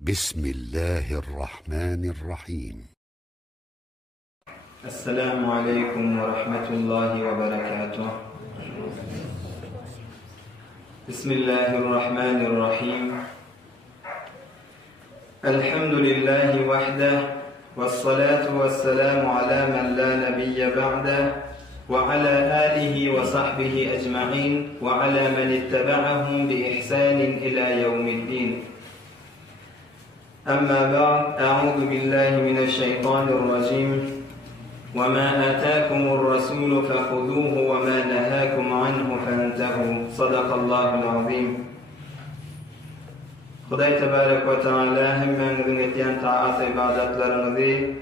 بسم الله الرحمن الرحيم. السلام عليكم ورحمة الله وبركاته. بسم الله الرحمن الرحيم. الحمد لله وحده، والصلاة والسلام على من لا نبي بعده، وعلى آله وصحبه أجمعين، وعلى من اتبعهم بإحسان إلى يوم الدين. أما بعد، أعوذ بالله من الشيطان الرجيم. وما آتاكم الرسول فخذوه وما نهاكم عنه فانتهوا. صدق الله العظيم. Hudaý tebarek we taala hemmeňiziň etýän taat ibadetlerinizi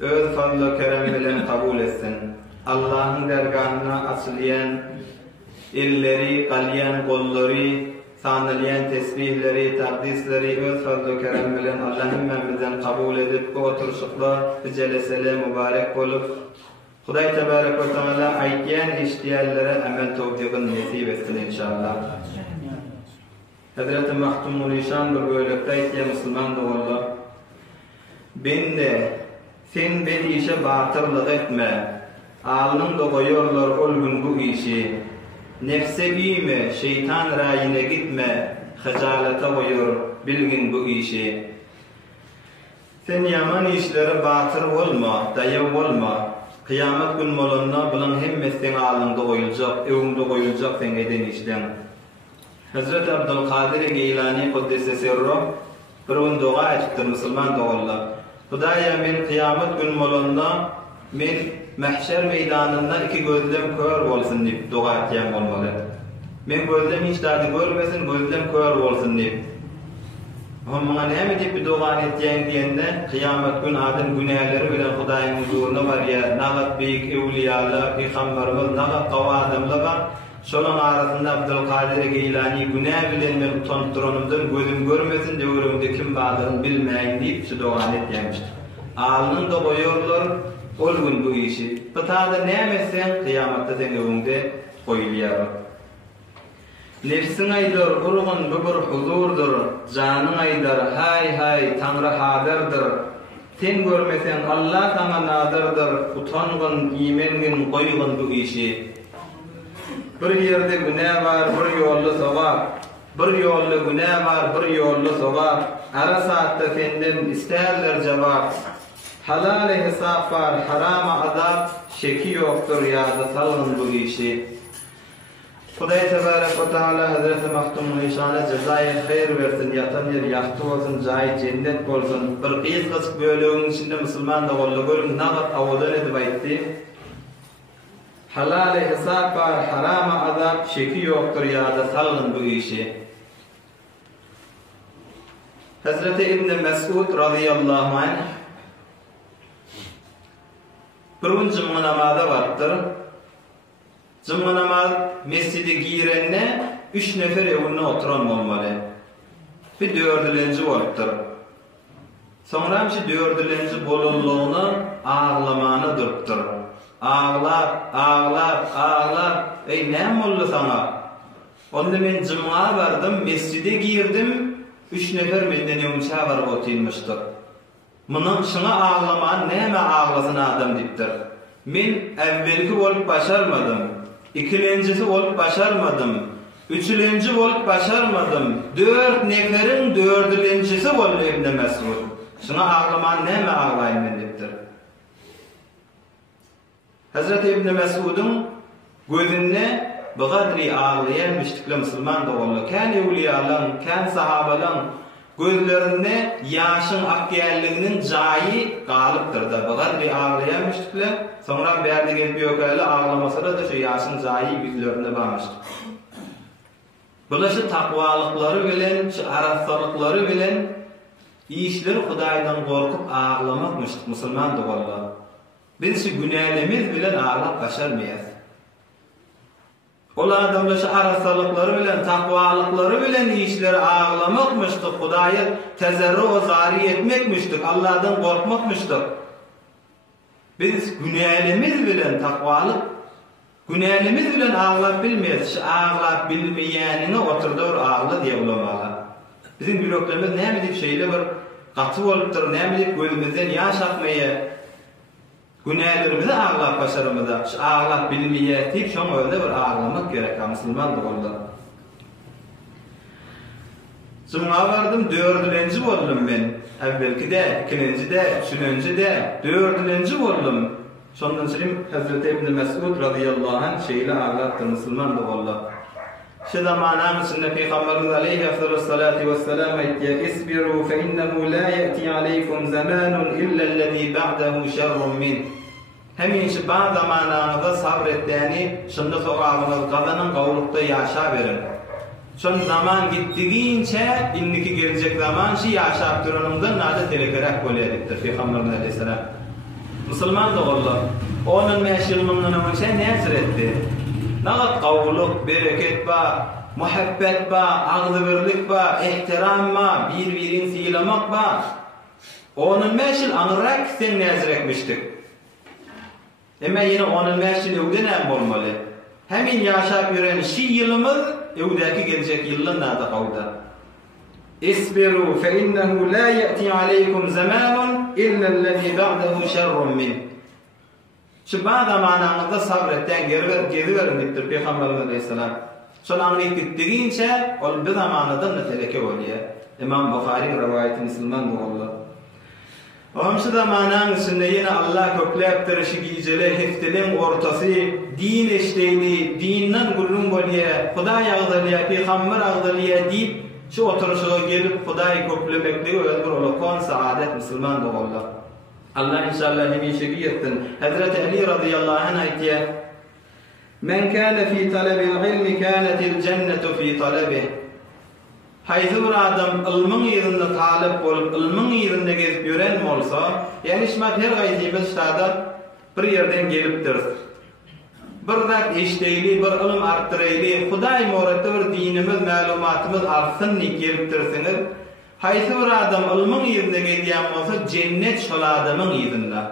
öz fazla kerem bilen kabul etsin. Allah'ın dergahına açılayan illeri, kalyan golları, sanılayan tesbihleri, takdisleri öz fazla kerem bilen Allah hemmemizden kabul edip bu oturuşukla celesele mübarek olup Hudaý tebarek we taala aýtýan işdiyerlere amel tawfiqyn nasip etsin inşallah. Hazreti Mahtumul İşan bir bölükte aýtýan musulman dogurlar. Bende sen bir işe batırlyk etme. Alnın da koyuyorlar olgun bu işi. Nefse giyme, şeytan rayine gitme. Hacalata koyuyor, bilgin bu işi. Sen yaman işleri batır olma, dayav olma. Kıyamet gün molunna bulan hemmesin alnında koyulacak, evinde koyulacak sen eden işten. Hazreti Abdülkadir Geylani Kuddise Sirruh bir gün dua ettir musulman doğullar. Hudaya men kıyamet gün molunna men mahşer meydanında iki gözlem kör bolsun dip dua etýän bolmaly. Men gözlem hiç dady görmesin, gözlem kör bolsun dip. Homma näme dip dua etýän diýende kıyamet gün adam günäleri bilen Hudaýyň huzuryna barýar. Nagat beýik ewliýalar, peýgamberler, nagat gawa adamlar bar. Şolan arasında Abdülkadir Geylani günä bilen men utanyp duranymdan gözüm görmesin, döwrümde kim bardygyny bilmäýin diýip şu dua etýänmişdir. Alnyn da goýurlar olgun bu işi. Patada nämesen kıyamatda sen öňünde goýulýar. Nefsin aýdar urgun bu bir huzurdur. Janyň aýdar hay hay Tanrı hadirdir. Sen görmesen Allah sana nadirdir. Utangyn iýmengin goýgyn bu işi. Bir ýerde günä bar, bir ýolda sowap. Bir ýolda günä bar, bir ýolda sowap. Ara saatda senden isterler jabap. Halal hesap var, harama azap, şeki yoktur ýa-da salgyn bu işi. Hudaý tebarek we taala Hazreti Mahtumul İşana jazaýy hayr bersin, ýatan ýer ýakty bolsun, jaý cennet bolsun. Bir gysgaç bölügiň içinde musulman da boldy, görüň nagat awadan edip aýtdy. Halal hesap var, harama azap, şeki yoktur ýa-da salgyn bu işi. Hazreti İbn Mes'ud radıyallahu anh bir gün cuma namazda bardyr. Cuma namaz mescide girenne 3 nefer evinde oturan bolmaly. Bir dördülenji bolupdyr. Sonra şu dördülenji bolanlygyny ağlamany durupdyr. Ağlap, ağlap, ağlap. Ey näme boldy sana? Onda men cuma bardym, mescide girdim. 3 nefer menden öňçe barıp oturmuşdyr. Munun şuna ağlaman näme ağlasın adam dipdir. Men evvelki bolup başarmadım. İkincisi bolup başarmadım. Üçüncü bolup başarmadım. 4 neferin dördüncisi bolup Ibn Mes'ud. Şuna ağlaman näme ağlaýyn men dipdir. Hazreti İbn Mes'ud'un gözünde bu gadri ağlayan müşrikler musulman da boldy. Kän ewliýalar, kän sahabalar gözlerinde yaşın akgelliginin jayi galypdyr da. Bu gadri ağlayan müşrikler sonra bärde gelip ýökeli ağlamasa da şu yaşın jayi gözlerinde barmışdy. Bular şu takwalyklary bilen, şu arassalyklary bilen işler Hudaýdan gorkup ağlamakmış musulman da boldy. Biz şu günälerimiz bilen ağlap başarmaýas. Ol adamlar şu arasalıkları bilen, takvalıkları bilen işleri ağlamakmıştık, Hudaýa tezerru ve zari etmekmiştik, Allah'dan korkmakmıştık. Biz günälerimiz bilen takvalık, günälerimiz bilen ağlap bilmeýäs. Şu ağlap bilmeýänine oturdur ağla diýip bolmaly. Bizim yüreklerimiz näme şeyle bir gaty bolupdyr, näme dip gözümizden ýaş akmaýa. Günälerimizi ağlap başarymyza, ağlap bilmeýe, tip şoň öňde bir ağlamak gerek musulman boldy. Şoňa bardım 4-nji boldum men. Awvelkide, 2-njide, 3-njide 4-nji boldum. Şondan soň Hazreti İbn Mes'ud radıyallahu anh şeýle ağlapdy musulman boldy. Şu zamanın içinde Peygamberimiz aleyhi salatu vesselam aytdy: "İsbiru fe innehu la ya'ti aleykum zamanun illa allazi ba'dahu şerrun min." Hemin şu bazı zamanlarda sabretdiğini, şunda soğağınız kazanın gavurlukta yaşa verin. Şun zaman gittiğince, indiki gelecek zaman şu yaşap duranımdan nada telekerek bolýardyr Peygamberimiz aleyhisselam. Müslüman da oldu. Onun meşhurluğundan önce ne etdi? Nagat gavurluk, bereket ba, muhabbet ba, ağlıbirlik ba, ihtiram ba, bir-birin siýlamak ba. Onun meşhur anırak sen nezrekmiştik. Ama yine onun meşhur öwden bolmaly. Hemin yaşap ýören şi ýylymyz öwdäki gelecek ýyllar nada gawda. İsbiru fe innehu la ya'ti aleykum zamanun illa allazi ba'dahu şerrun min. Şu bazı zamanlarda sabretden geri verin dipdir Peygamberimiz aleyhisselam. Şol anlayıp gittiğince ol bir zamanında neteleke bolýar. İmam Buhari rivayeti Müslüman bolýar. Oğam şu zamanın içinde yine Allah kökläpdir şu gijele hefteliň ortasy din eşdeýli, dinden gurrun bolýar, Hudaý agdalýar, Peygamber agdalýar diýip şu oturuşa gelip Hudaý köklemekdigi özgür olan saadet Müslüman bolýar. Allah inşallah hemişe giyettin. Hazreti Ali radıyallahu anh aytiye: "Men kana fi talabil ilmi kanatil cennetu fi talabih." Hayzy bir adam ilmiň ýerinde talip bolup, ilmiň ýerinde gezip ýören bolsa, ýani şmat her gaýdymiz şada bir ýerden gelipdir. Bir zat eşdeýli, bir ilim artdyraýly, Hudaý muratda bir dinimiz, maglumatymız artsyn diýip gelipdirsiňiz, haysi bir adam ilmiň ýerine gelýän bolsa cennet şol adamyň ýerinde.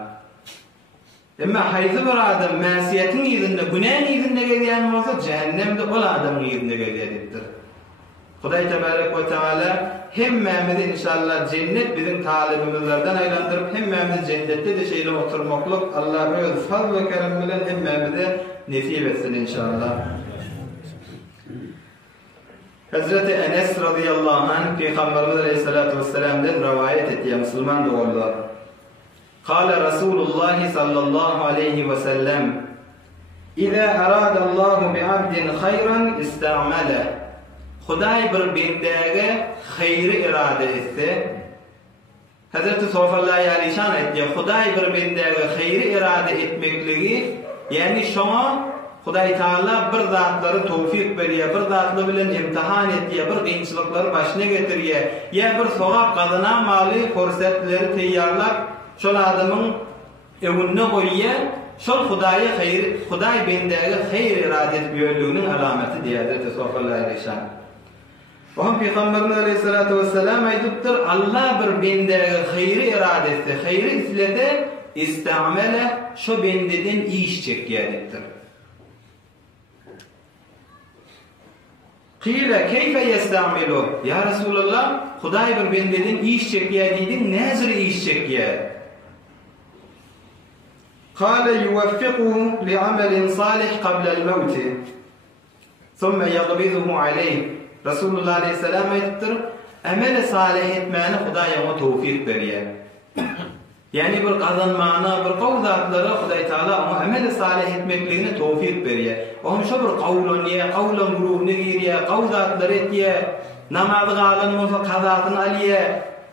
Emma haysi bir adam mäsiýetiň ýerinde, günäň ýerinde gelýän bolsa cehennemde ol adamyň ýerinde gelýärdir. Hudaý tebarek we taala hemmemizi inşallah cennet bizim talibimizlerden aylandyryp hemmemiz cennette de şeýle oturmaklyk Allah öz fazl we kerem bilen hemmemize nesip etsin inşallah. Hazreti Enes radıyallahu anh Peygamberimiz aleyhissalatu vesselam'dan rivayet etdiği Müslüman doğrular. Kâle Resulullah sallallahu aleyhi ve sellem: "İzâ aradallahu bi'abdin hayran ista'male." Hudaý bir bendäge haýry irade etse, Hazreti Sofallah Aleyhisselam aýtdy: "Hudaý bir bendäge haýry irade etmekligi, ýani şoňa Hudaý Taala bir zatlary tawfik berýär, bir zatly bilen imtihan etýär, bir gynçylyklary başyna getirýär, ýa bir sowap gazanan maly fursatları teýýarlap, şol adamyň öwünde goýýar, şol Hudaý bendäge haýry irade etýärliginiň alamaty" diýär Hazreti Sofallah Aleyhisselam. Oğam Peygamberimiz aleyhissalatu vesselam aydypdyr: "Allah bir bendäge haýry irade etse, haýry islede istamele şo bendeden iş çekýärdir." Qila keyfe yestamilu? Ya Resulullah, Hudaý bir bendeden iş çekýär diýdiň, näzir iş çekýär? Qala yuwaffiquhu li'amalin salih qabla al-maut. Thumma yaqbiduhu alayh. Resulullah aleyhisselam aytdyr: "Amel salih etmäni Hudaý ona tawfik berýär." Yani bir gazanmana, bir gawzatlara Hudaý Taala ona amel salih etmekligine tawfik berýär. Oňa şo bir gawlan guruhuna girýär, gawzatlary etýär, namazy galan bolsa kazatyny alýar.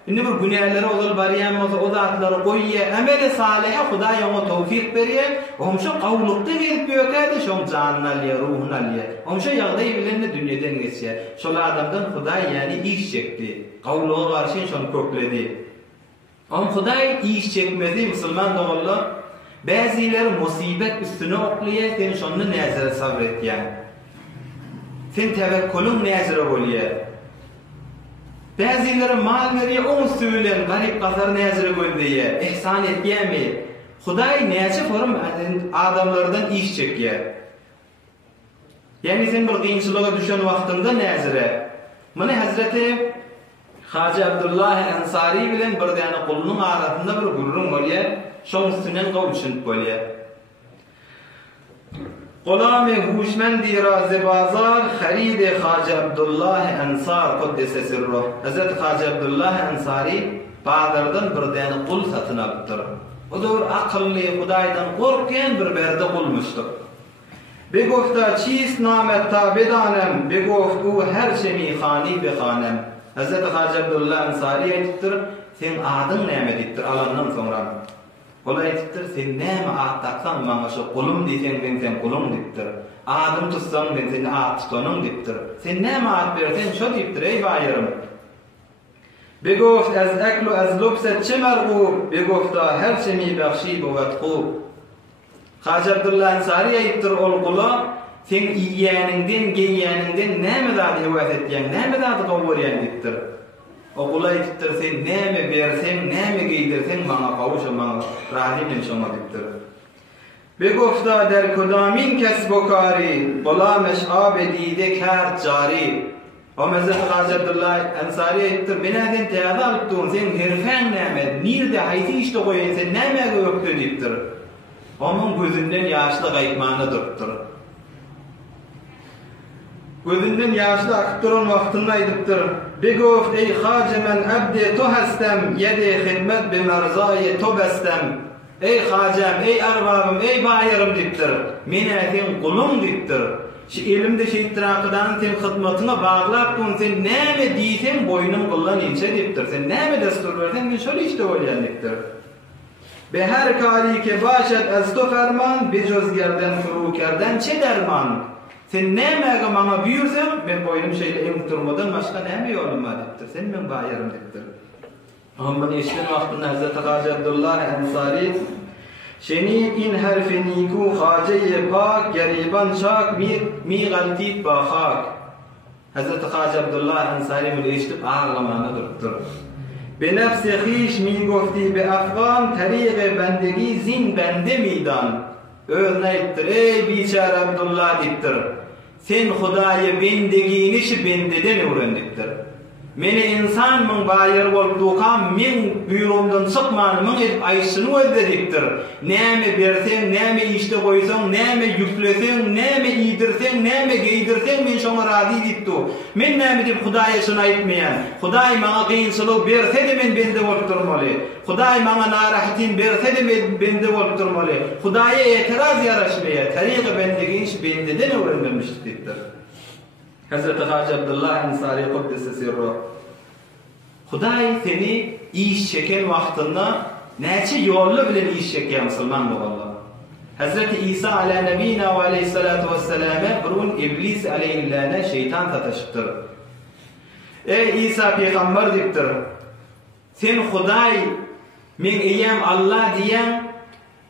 Indi bir günäleri olup barýan bolsa o zatlary goýýar. Amel salih Hudaý ona tawfik berýär. Oňa şo gawlukda gelip ýökärdi, şo janyny alýar, ruhuny alýar. Oňa şo ýagdaý bilen de dünýeden geçýär. Şol adamdan Hudaý ýani iş çekdi. Gawluga garşy şonu kökledi. Am Hudaý iş çekmedi musulman dogullar. Bäzileri musibet üstüne oklaýar, sen şonu näzire sabretýär. Sen tevekkulüň näzire bolýar. Bäzileri mal berýär, oň söýlen garip gazar näzire göndäýär. Ihsan etýärmi? Hudaý näçe form adamlardan iş çekýär. Yani sen bir gynçylyga düşen wagtynda näzire? Mana Hazreti Hacı Abdullah Ensari bilen bir däne gulunun arasında bir gurrun bolýar, şoň üstünden gowuşup bolýar. Gulam-ı huşmendi raze bazar, haride Hacı Abdullah Ensar kuddese sirruh. Hazret Hacı Abdullah Ensari bazardan bir däne gul satyn alypdyr. O dowr akylly, Hudaýdan gorkýan bir berde bulmuşdur. Begofta çiz namet tabedanem, begoftu her şemi khani be khanem. Hazret Hacı Abdullah Ensari aýtdyr, sen adyň näme diýipdir alandan soňra. Ola aýtdyr, sen näme ad taksan maňa şo gulum diýsen men sen gulum diýipdir. Adyň tutsan men sen ad tutanyň diýipdir. Sen näme ad bersen şo diýipdir ey baýarym. Begoft az aklu az lubsat çemergu, begofta her şemi baxşi bu gatqu. Hacı Abdullah Ensari aýtdyr ol gula, sen iýäninden, geýäninden näme zat ewat etýän, näme zat gowurýan diýipdir. O gula aýtdyr, sen näme bersen, näme giydirsen maňa gowuşmaň, rahimin şoňa diýipdir. Begofta der kodamin kesbokari, gula meş'ab edide kar jari. O mezat Hacı Abdullah Ensari aýtdyr, menäden täze alypdyň, sen herfäň näme, nirde haýsy işte goýan, sen näme gökde diýipdir. Onun gözünden yaşlı gaýtmany durupdyr. Gözünden yaşlı akyp duran wagtynda aýdypdyr. Begof ey Hacı men abde tuhastem, yede hizmet be merzaye tobastem. Ey Hacem, ey arbabym, ey baýarym diýipdir. Mene sen gulum diýipdir. Şu elimde şeýtirakydan sen hyzmatyna baglapdyn, sen näme diýsen boýnum gullan inçe diýipdir. Sen näme destur bersen men şol işte bolýandyktır. Be her kali ke başet az to ferman, be jozgerden furu kerden çe derman. Sen nämäge maňa buyursan, men boýnum şeýle emturmadan başga näme ýolum bar diýipdir. Sen men baýarym diýipdir. Amma eşden wagtynda Hazrat Hacı Abdullah Ensari şeni in harfini ku Hacı pak gariban şak mi galtip ba hak. Hazrat Hacı Abdullah Ensari bu eşdip ağlamany durupdyr. Be nefsi hiç mi gofti be afgan tariqe bendegi zin bende midan. Özne ettir ey biçare Abdullah diýipdir. Sen Hudaýa bendegini şi bendeden öwrendikdir. Meni insan myň baýar bolup dokam men büýrümden çykmanymy edip aýşyny özdedikdir. Näme bersen, näme işte goýsaň, näme ýüklesen, näme ýydirsen, näme geýdirsen men şoňa razy diýipdi. Men näme diýip Hudaýa şunu aýtmaýan. Hudaý maňa gynçylyk berse-de men bende bolup durmaly. Hudaý maňa narahatin berse-de men bende bolup durmaly. Hudaýa etiraz ýaraşmaýar. Tariqy bendegin şi bendeden öwrenilmişdir diýipdir. Hazreti Hacı Abdullah Ensari kuddese sirruh. Hudaý seni iş çeken wagtynda näçe ýollar bilen iş çeken musulman bolýar. Hazreti İsa ala nebiyina we aleyhissalatu vesselam'a burun iblis aleyhillana şeytan sataşypdyr. Ey İsa peýgamber diýipdir. Sen Hudaý men eýem Allah diýen,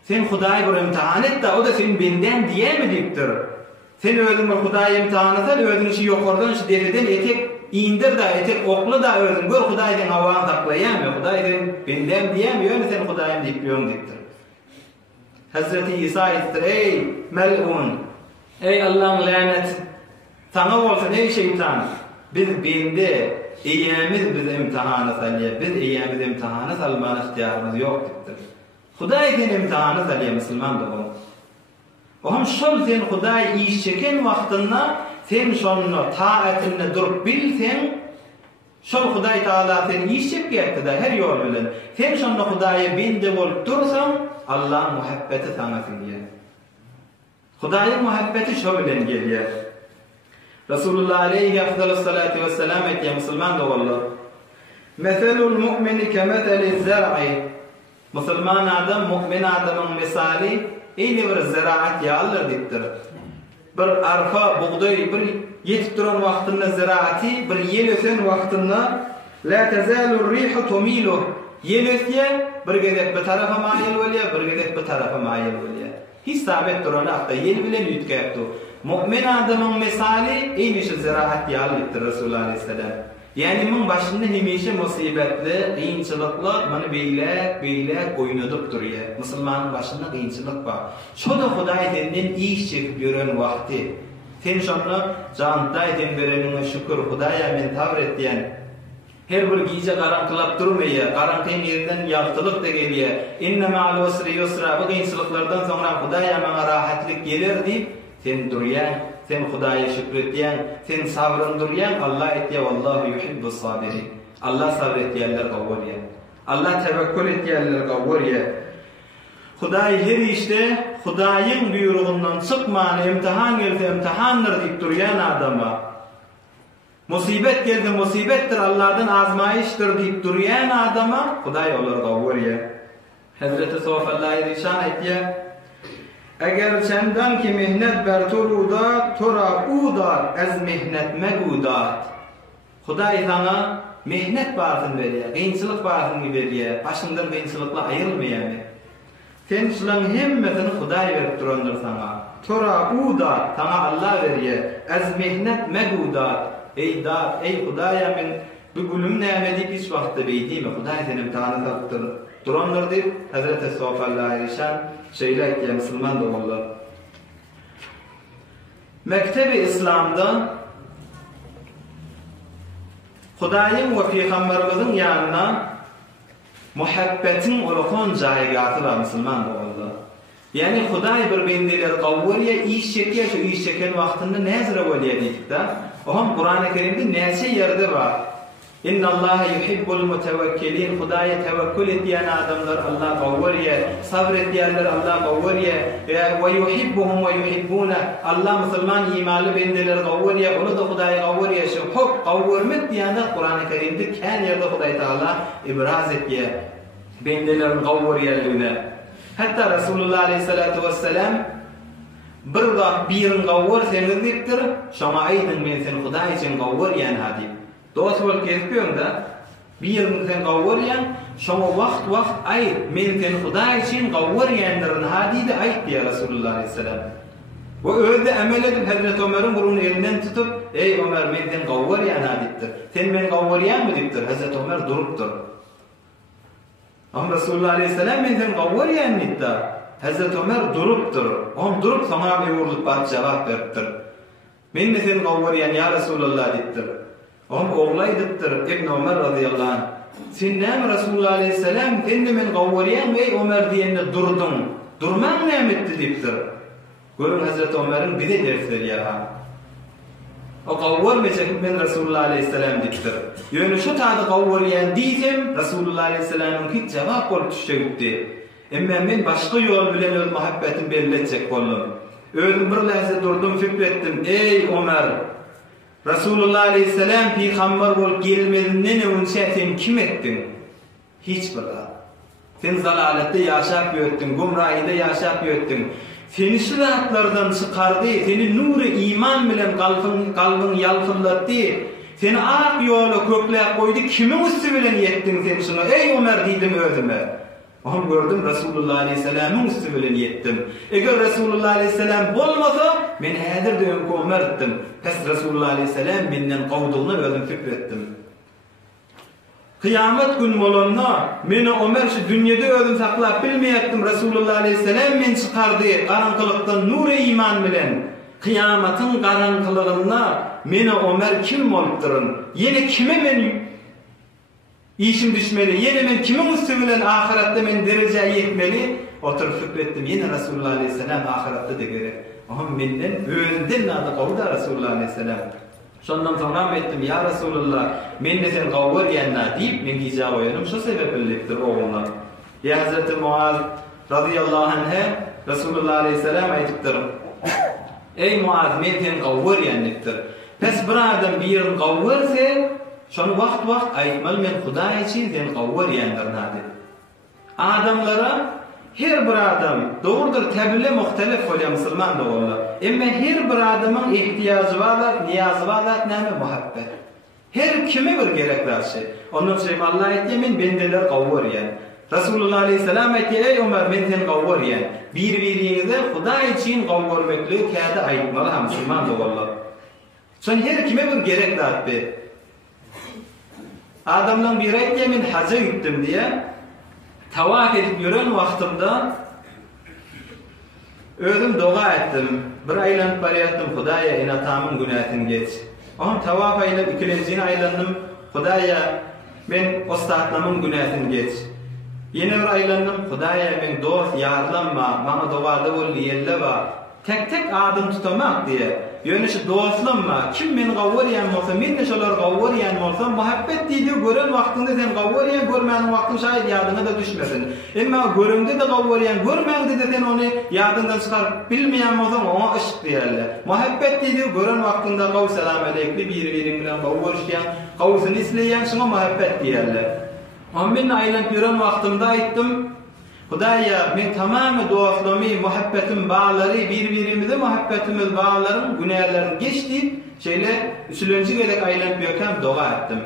sen Hudaý bir imtihan etdi, o da senin benden diýermi diýipdir. Sen özüňi Hudaýa imtihanasa, özüňi şi ýokardan şi dereden etek indir da, etek oklu da özüň gör Hudaýdan awan saklaýan, Hudaýdan benden diýem, ýöne sen Hudaýym diýip ýön diýipdir. Hazreti İsa aýtdyr, ey mel'un, ey Allah'ın lanet sana bolsun ey şeytan. Biz bende eýämiz biz imtihana salýar, biz eýämiz imtihana salmany ihtiýarymyz ýok diýipdir. Hudaýdan imtihana salýar musulman bolýar. Oğam şol sen Hudaý iş çeken wagtynda sen şonu taatine durup bilsen, şol Hudaý Taala sen iş çekýärdi da her ýol bilen. Sen şonu Hudaýa bende bolup dursan, Allah muhabbeti sana gelýär. Hudaýyň muhabbeti şol bilen gelýär. Rasulullah aleyhi afdalus salatu vesselam etýär musulman dogullar. Meselul mu'mini kemeteliz zar'i. Musulman adam, mu'min adamyň misali eýne bir ziraat ýaldyr diýipdir. Bir arpa, buğday, bir yetip duran wagtynda ziraati, bir ýel ösen wagtynda la tazalur rihu tumilu. Ýel ösýär, bir gezek bir tarafa maýyl bolýar, bir gezek bir tarafa maýyl bolýar. Hiç sabit duran hakda ýel bilen ýetkäpdi. Mu'min adamyň misali eýne şu ziraat ýaldyr Rasulullah aleyhisselam. Yani men başynda hemişe musibetli, kıyınçılıklar mani beýlek oýnadyp durýar. Musulmanyň başynda kıyınçylyk bar. Şoda Hudaý senden iş çekip ýören wagty. Sen şonu janda eden berenine şükür Hudaýa men tabir etdiýän. Her bir giýje garanklap durmaýar, garankyn ýerinden ýagtylyk da gelýär. Inna ma'al usri yusra, bu gynçylyklardan soňra Hudaýa maňa rahatlyk gelir diýip sen durýan, sen Hudaýa şükretýän, sen sabrandyrýan. Allah etýär, wallahu yuhibbus sabirin. Allah sabr etýänler gowurýar. Allah tevekkül etýänler gowurýar. Hudaý her işte Hudaýyň buýrugundan çykman, imtihan gelse imtihandyr diýip durýan adama, musibet geldi musibettir, Allah'dan azmayıştır diýip durýan adama Hudaý olar gowurýar. Hazreti Sofallah irşan etýär: eger senden ki mehnet bertuluda tora udar ez mehnet megudat. Hudaý sana mehnet bardyň berýär, gynçylyk bardyň berýär, başyndan gynçylykla aýrylmaýar. Sen şulan hemmetini Hudaý berip durandyr sana. Tora udar sana Allah berýär, ez mehnet megudat. Ey da, ey Hudaýa, men bu gülüm nämedik hiç wagtda beýdimi? Hudaý seni tanıdypdyr. Durandyr diýip Hazreti Sofallah irşan şeýle etýär, musulman dogular. Mektebi İslamda Hudaýyň we Peýgamberimizin ýanyna muhabbetin ulukun jaýgaty bar, musulman dogular. Yani Hudaý bir bendeler gowurýar, iş çekýär, şu iş çeken wagtynda näzire bolýar diýip-de. Oğam Kur'an-ı Kerim'de neyse yerde var. İnna Allaha yuhibbul mutevekkilin. Hudaýa tevekkül etýän adamlar Allah gowurýar, sabr etýänler Allah gowurýar. Ve yuhibbuhum ve yuhibbuna. Allah musulman imanly bendeler gowurýar, onu da Hudaý gowurýar. Şu hop gowurmak diýende Kur'an-ı Kerim'de kän ýerde Hudaý Taala ibraz etýär bendelerin gowurýarlygyna. Hatta Resulullah aleyhissalatu vesselam bir wagt birin gowur seni diýipdir, şoňa aýdyn men sen Hudaý üçin gowurýan hadip. Dost bolup kesipýär-da, birin sen gowurýan, şoňa wagt aýd, men sen Hudaý üçin gowurýandyryň hadide aýd diýär Resulullah aleyhissalam. Bu özde amel edip Hazreti Ömer'in burun elinden tutup, ey Ömer men sen gowurýan hadipdir. Sen men gowurýanmy diýipdir. Hazreti Ömer durupdyr. Ama Resulullah aleyhissalam men sen gowurýan diýipdir. Hazreti Ömer durupdyr. On durup sana bir urulup bar cevap beripdir. Men sen gowurýan ya Resulullah diýipdir. On oglaýdypdyr İbn Ömer radıyallahu anh. Sen näme Resulullah aleyhissalam sen men gowurýan ey Ömer diýende durdun. Durmaň näme etdi diýipdir. Görün Hazreti Ömer'in bize ders berýär. O gowurmaýjak men Resulullah aleyhissalam diýipdir. Ýöne şu taýda gowurýan diýsem Resulullah aleyhissalamyň hiç jawap bolup düşýärdi. Emme men başga ýol bilen öz muhabbetimi belletjek boldum. Özüm bir lahza durdum, fikretdim. Ey Ömer, Resulullah aleyhissalam peýgamber bolup gelmedinden öňçe sen kim etdin? Hiç bir. Sen zalaletde ýaşap ýötdün, gumrahyda ýaşap ýötdün. Seni şu zatlardan çykardy, seni nuru iman bilen galbyň ýalkynlatdy. Seni ak ýola kökläp goýdy, kimiň üstü bilen ýetdiň sen şunu? Ey Ömer diýdim özüme. Onu gördüm Resulullah aleyhisselam'ın üstü bilen yettim. Eger Resulullah aleyhisselam bolmasa men häzir de Ömer etdim. Pes Resulullah aleyhisselam menden gowdugyny özüm fikretdim. Kıyamet gün bolanda meni Ömer şu dünýede özüm saklap bilmeýärdim. Resulullah aleyhisselam men çykardy garankylykdan nuru iman bilen. Kıyametin garankylygyna meni Ömer kim bolupdyryn? Ýene kime men İşim düşmeli, yine men kimin üstü bilen ahirette men derece yetmeli, oturup fikretdim, yine Resulullah aleyhisselam ahirette de gerek. Oğlum menden öğünden adı qavda Resulullah aleyhisselam. Şondan sonra etdim, ya Resulullah, men de sen qavurýanna deyip, men diýjä goýanım, şu sebeplikdir oğluna. Ya Hazreti Muaz radıyallahu anh'a Resulullah aleyhisselam aýdypdyr. Ey Muaz, men sen qavurýandypdyr. Pes bir adam bir ýerin qavursa, şonu wagt aýtmaly, men Hudaý üçin sen gowurýandyryna dedi. Adamlara her bir adam dogrudur täbile muhtelif bolýar musulman dogular. Emma her bir adamyň ihtiýaجy bar, niýazy bar, näme muhabbet. Her kime bir gerek bar şey. Ondan sonra Allah aýtdy, men bendeler gowurýan. Resulullah aleyhisselam aýtdy, ey Ömer, men sen gowurýan. Bir-biriňizde Hudaý üçin gowurmaklygy käde aýtmaly musulman dogular. Şon her kime bir gerek bar. Adamdan bir aýtdy, men haja gitdim diye tawaf edip ýören wagtymda özüm doga etdim. Bir aýlanyp barýatdym, Hudaýa enatamyň günahyny geç. Oňa tawaf aýlap ikilenjini aýlandım. Hudaýa Men ostatlamın günäsini geç. Yine bir aylandım, Hudaýa men dost ýarlanma, maňa dogada bol diýelle ba. Tek adım tutamak diye. Yönüşü dostlanma. Kim meni gawwarýan bolsa, men de şolar gawwarýan bolsa, muhabbet diýdi gören wagtynda sen gawwarýan, görmäň wagtyň şaýat ýadyna da düşmesin. Emma görüngde de gawwarýan, görmäňde de sen ony ýadyndan çykaryp bilmeýän bolsa, oňa ışık diýerler. Muhabbet diýdi gören wagtynda gaw salam alekli bir-biri bilen gawwarýan, gawsyny isleýän şoňa muhabbet diýerler. Men aýlan gören wagtymda aýtdym, Hudaýa men tamamy dostlumy, muhabbetim bağlary, bir-birimize muhabbetimiz bağlaryň günälerini geçdi. Şeýle 3-nji gelek aýlanyp ýökem doga etdim.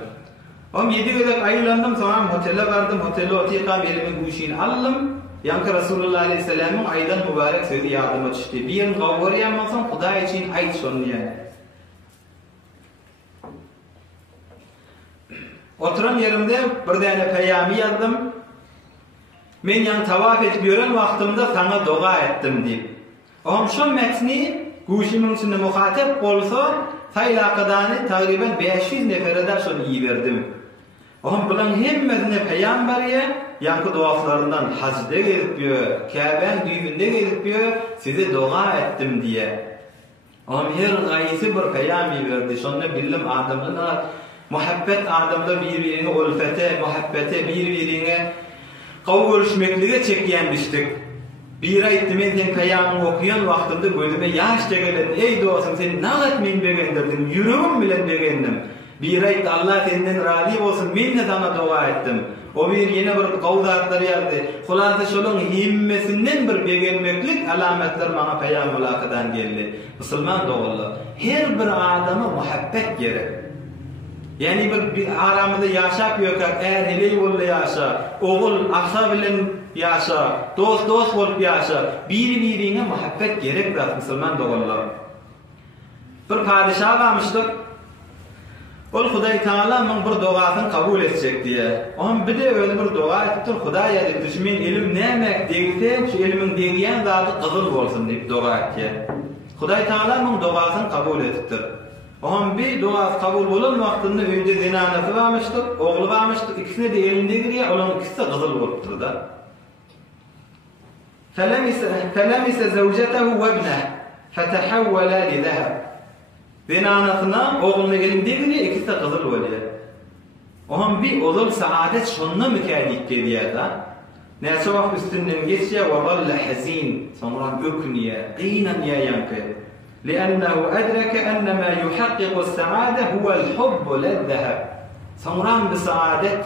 7 gelek aýlandım, soňra hotele bardym, hotelde otyqam elimin guşyny aldym. Ýa-ni Rasulullah aleyhisselamyň aýdan mübarek sözi ýadyma düşdi. Bir gawwarýan bolsaň Hudaý üçin aýt şonu ýa. Oturan yerimde bir däne peýamy ýazdım. Men ýa tawaf edip ýören wagtymda sana doga etdim diýip. Şo metni guşymyň içinde muhatap bolsa, taýlaqadany tagriban 500 nefereden şonu ýiberdim. Bulan hemmesine peýamber ýa-ni dualaryndan hajda gelip ýör, Käbäň düýünde gelip ýör, size doga etdim diýe. Her gaýsy bir peýam ýiberdi. Şonda bildim adamlar muhabbet adamlar bir-birine ulfete, muhabbete bir-birine gaw görüşmeklige çekýänmişdik. Bir aýtdy men sen peýamyny okuyan wagtymda gözüme ýaş geldi. Ey dostum sen nagat men begendirdin, ýüregim bilen begendim. Bir aýtdy Allah senden razy bolsun, men de sana doga etdim. O bir ýene bir gawdatlar ýardy. Hulasa şolaň himmesinden bir begenmeklik alamatlar maňa peýam mulakadan geldi. Musulman dogullar, her bir adama muhabbet gerek. Yani bir aramızda yaşap ýökär, hele bolup ýaşa, ogul aksa bilen ýaşa, dost bolup ýaşa, bir-birine muhabbet gerek zat musulman dogullar. Bir padişah barmyşdyk. Ol Hudaý Taala maň bir dogasyny kabul etjek diye. Bir de öyle bir doga etdi, Hudaýa diýdi, "Men ilim nämek degse, şu ilimiň degýän zaty gyzyl bolsun" diýip doga etdi. Hudaý Taala maň dogasyny kabul etdi. Bir dua kabul bolan wagtynda öýde zinanasy barmyşdyk, ogly barmyşdyk, ikisine de elinde girýär, olaň ikisi gyzyl bolup durdy. Felemisa zawjatahu wa ibnahu fatahawwala li zahab. Zinanasyna oglyny elinde girýär, ikisi de gyzyl bolýar. Bir ozul saadet şonda mükaddik gelýär da. Näçe wagt üstünden geçýär, wa dalla hazin, sonra ökünýär, qynanýar ýanky. لأنه أدرك أن ما يحقق السعادة هو الحب لا الذهب. Sonra bir saadet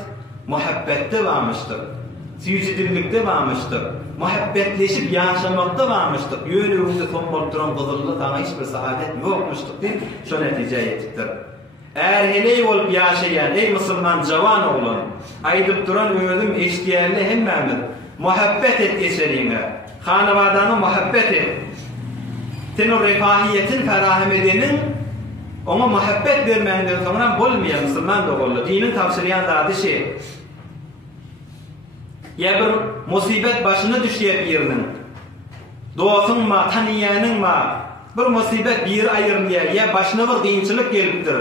muhabbette varmıştır. Süýçidirlikde varmıştır. Muhabbetleşip yaşamakta varmıştır. Ýöreginde tombolup duran gyzylly sana hiçbir saadet ýokmuşdyk diýip şo netije ýetipdir. Eğer hele bolup ýaşaýan ey musulman jawan oglan, aýdyp duran özüm eşdiýärli hemmemiz muhabbet et eşeriňe. Hanawadany muhabbet et. Sen o refahiyetin ferahim edenin ona muhabbet vermeğinden sonra bolmayan musulman dogullar. Dinin tapşyrýan zady şey. Ya bir musibet başına düşýär biriniň. Dostuň ma, tanýanyň ma, bir musibet bir aýyrylýar, ya başına bir gynçylyk gelipdir.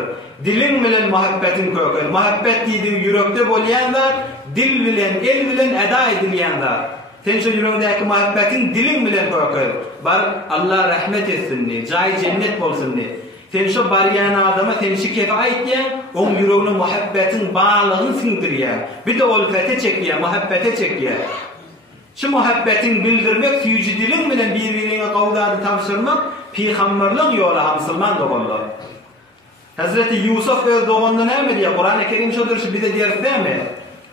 Diliň bilen muhabbetin kökel. Muhabbet diýdi ýürekde bolýan zat, dil bilen, el bilen eda edilýän zat. Sen şu yüreğindeki muhabbetin dilin bilen kökel. Bar Allah rahmet etsin diye, cay cennet bolsun diye. Sen şu baryan adama sen şikefe aýtýan, oň yüreğine muhabbetin bağlygyny siňdirýär. Bir de ulfete çekýär, muhabbete çekýär. Şu muhabbetin bildirmek, süýji dilin bilen bir-birine gawdady tapşyrmak, peýgamberlik ýoly musulman dogullar. Hazreti Yusuf öz doganda näme diýär? Kur'an-ı Kerim şodur şu bize diýerdi,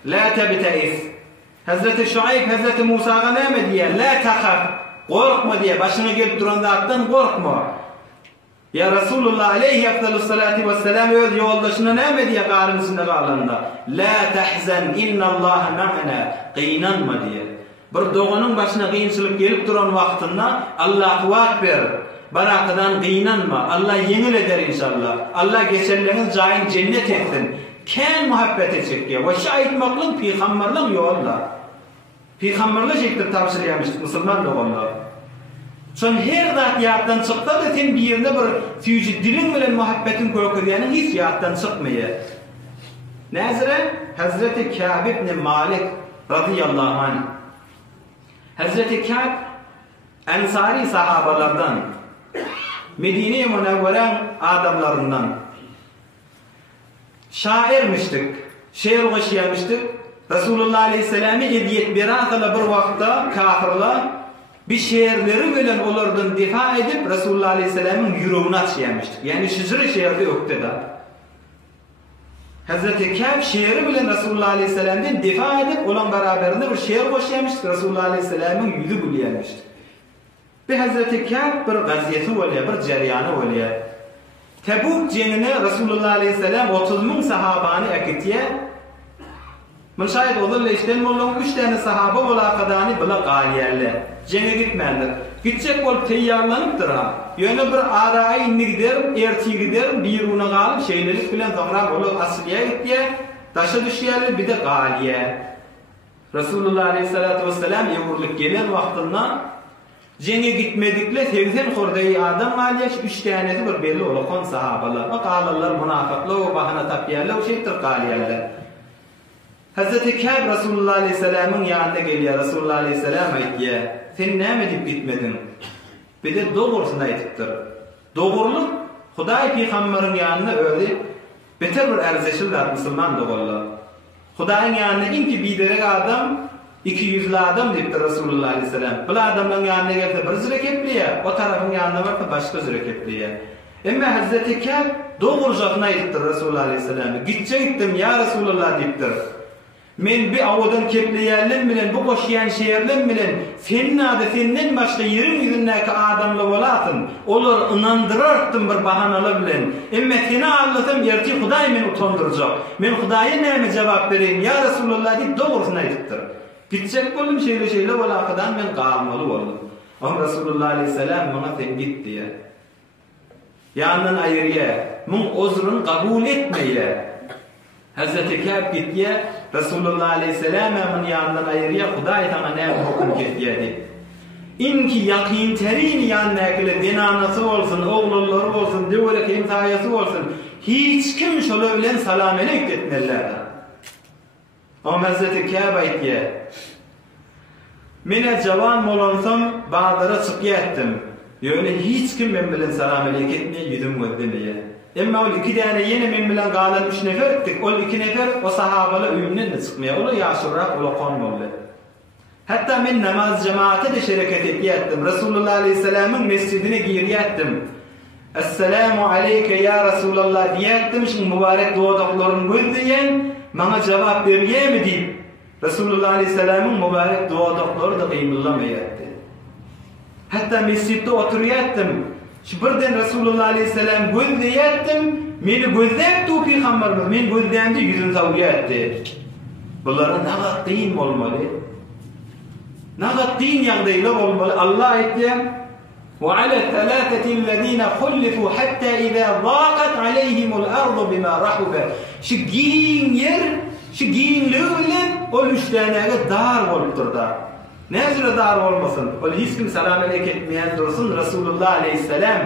la tabtais. Hazreti Şuayb, Hazreti Musa'ga näme diýär? La taqaf. Gorkma diye başına gelip duran zatdan korkma. Ya Resulullah aleyhi afdalus salati vesselam öz yoldaşına näme diye garymysyna galanda? La tahzan innallaha ma'ana. Qynanma diye. Bir doganyň başına gynçylyk gelip duran wagtynda Allahu akbar. Barakadan qynanma. Allah yeňil eder inşallah. Allah geçenleriň jaýyn cennet etsin. Kän muhabbete çekýär. Wa şaýat maglum peýgamberlik ýolda. Peýgamberlik şekilde tapşyrýarmyş musulman dogullar. Şon her zat ýatdan çyksa da sen bir ýerde bir süýji diliň bilen muhabbetin kökelýäniň hiç ýatdan çykmaýar. Näzire Hazreti Kâb ibn Malik radıyallahu anh. Hazreti Kâb Ensari sahabalardan, Medine-i Münevveren adamlarından. Şairmiştik, şeir goşuyamıştık. Resulullah Aleyhisselam'ı ediyet biratala bir vakta kafirlar bir şeirleri bilen olardan difa edip Resulullah Aleyhisselam'ın yüreğine açıyamıştık. Yani şizri şeirde ökteda. Hazreti Kâb şeiri bilen Resulullah Aleyhisselam'dan difa edip olan beraberinde bir şeir goşuyamıştık. Resulullah Aleyhisselam'ın yüzü gülüyemiştik. Bir Hazreti Kâb bir gaziyeti olaya, bir ceryanı olaya. Tebuk cenine Resulullah Aleyhisselam 30.000 sahabanı akitiye. Müşahit olurla işten olan 3 tane sahaba ola kadani bila galiyerle. Cene gitmendir. Gidecek olup teyyarlanıptır ha. Yöne bir araya inni giderim, erti giderim, bir una kalıp şeylelik bilen zamrak olup asliye gittiye. Taşa düşüyerli bir de galiye. Resulullah Aleyhisselatü Vesselam yavurluk gelen vaktında cenge gitmedikle 80 hordayı adam galiye 3 tanesi bir belli olakon sahabalar. O kalalar münafıklı, o bahana tapyerler, o şeytir galiyerler. Hazreti Kâb Resulullah Aleyhisselam'ın yanına geliyor. Resulullah Aleyhisselam aytiye, sen ne edip gitmedin? Bir de doğrusunu aytıptır. Doğruluk, Hudaý Peygamberin yanına öyle beter bir erzeşirler Müslüman doğurlar. Hudaýyň yanına inki biderek adam, 200'lü adam deyiptir Resulullah Aleyhisselam. Bu adamın yanına gelse bir zürekepliye, o tarafın yanına varsa başka zürekepliye. Ama Hazreti Kâb doğuracağını aytıptır Resulullah Aleyhisselam'a. Gittim ya Resulullah deyiptir. Men bir awadan kepleyerlim bilen, bu goşuyan şeýerlim bilen, senin adı senden başka yerin yüzündeki adamla bolatın. Olur inandırardım bir bahanalı bilen. Emme seni anlatsam erti Hudaý meni utandıracak. Men Hudaýa näme cevap bereyim ya Resulullah deyip doğrusunu aytıptır. Gitjek boldum şeýle bolakadan men galmaly boldum. Ama Resulullah Aleyhisselam bana sen git diye. Yandan ayırıya, mun uzrun kabul etmeye. Hazreti Kâb gittiye, Resulullah Aleyhisselam'ın yanından ayırıya Hudaý sana näme hukum ketdiýedi. İnki yakin terin yannakyla denanası olsun, oğulları olsun, döwrek imtaýasy bolsun. Hiç kim şolar bilen salam aleyk etmeler. Ama Hazreti Kâb aýtdy: "Mene jawan bolansam bagdara çykyatdym. Ýöne hiç kim men bilen salam aleyk etmeýär, ýüzüm gözlemeýär. Emma ol 2 tane yine men bilen galan 3 nefer etdik. Ol 2 nefer o sahabalar öýünden de çykmaýar. Ola ýaşyrak ola kon boldy. Hatta men namaz cemaate de şereket etdim. Resulullah Aleyhisselam'ın mescidine girýärdim. Esselamu aleyke ya Resulullah diýärdim. Şu mübarek duadaklaryny gözleýän bana cevap berýärmi diýip Resulullah Aleyhisselam'ın mübarek duadaklary da gymyllamaýardy. Hatta mescidde oturýardım. Şu birden Resulullah Aleyhisselam gözleýärdim. Meni gözläp tu Peygamberimiz men gözlämde ýüzüni tawýardy. Bulara nagat diýin bolmaly. Nagat diýin ýagdaýlar bolmaly. Allah aýtdy: "Wa 'ala thalathati alladhina khulifu hatta idha daqat 'alayhimul ardu bima rahabat." Şu giň yer, şu giňligi bilen ol 3 tanege dar bolup durdy. Näzire dar bolmasyn? Ol hiç kim salam aleyk etmeýän dursun Resulullah Aleyhisselam.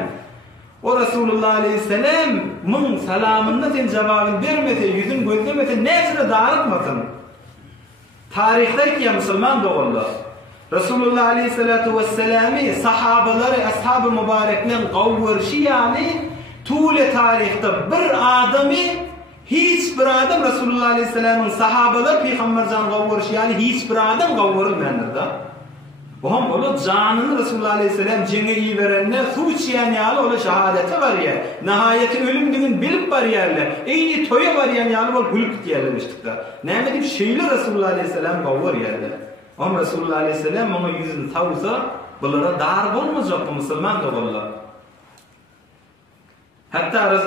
O Resulullah Aleyhisselam mun salamynda sen jababyn bermese, ýüzün gözlemese näzire darykmasyn? Tarihde ki Müslüman doğurlar. Resulullah Aleyhisselatu Vesselam'ı sahabaları, ashab-ı mübareklerin gavvırşı yani tûle tarihte bir adamı hiç bir adam Resulullah Aleyhisselam'ın sahabalar Peygambercan gavvırşı yani hiç bir adam gavvırılmayandır da. Oğam ola canını Resulullah Aleyhisselam cenge iyi verenler suçiyen yalı ola şehadete var ya. Nihayeti ölüm günün bilip var yerler. Eyni toya var yalı ola gülüp diyerlemiştik da. Neyme deyip şeyle Resulullah Aleyhisselam gavvır yerler. Oğam Resulullah Aleyhisselam ona yüzünü tavsa bunlara dar olmayacak bu Müslüman doğurlar. Hatta